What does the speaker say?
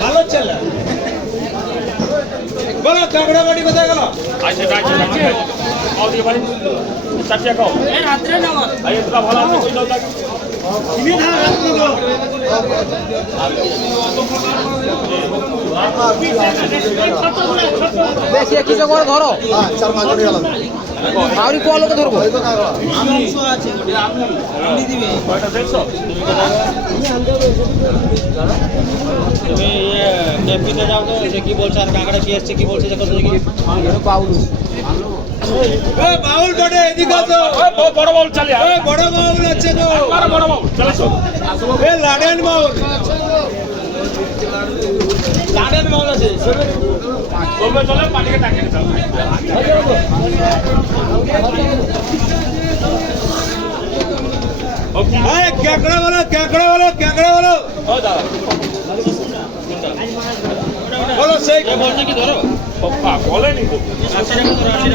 ভালো ছেলে বলো কাঁকড়া বাড়ি কোথায় গেল? আচ্ছা চারটে খাও রাত্রে নেব এটা ভালো আছে কই দাও লাগে বেশি কিছু করে ধরো আউরি কোয়া লোকে ধরবো মাংস আছে আপনি দিবে কয়টা দেখছো তুমি ক্যাম্পিতে যাও তো সে কি বলছে আর কাঁকড়া কি আসছে কি বলছে দেখো তো দেখি বাউলু এ বাউল বড়ে এদিকে আসো বড় বল চালে এ বড় বাউল আছে তো বড় বল চলে আসো এ লাডেন বাউল লাডেন মাল আছে চলবে চলে পাটিকে টাকে চল ওকে এ কাঁকড়া বলো ও দাদা বলো সেই বলছে কি ধরো বলেনি তো 80 টাকা ধরো 80 টাকা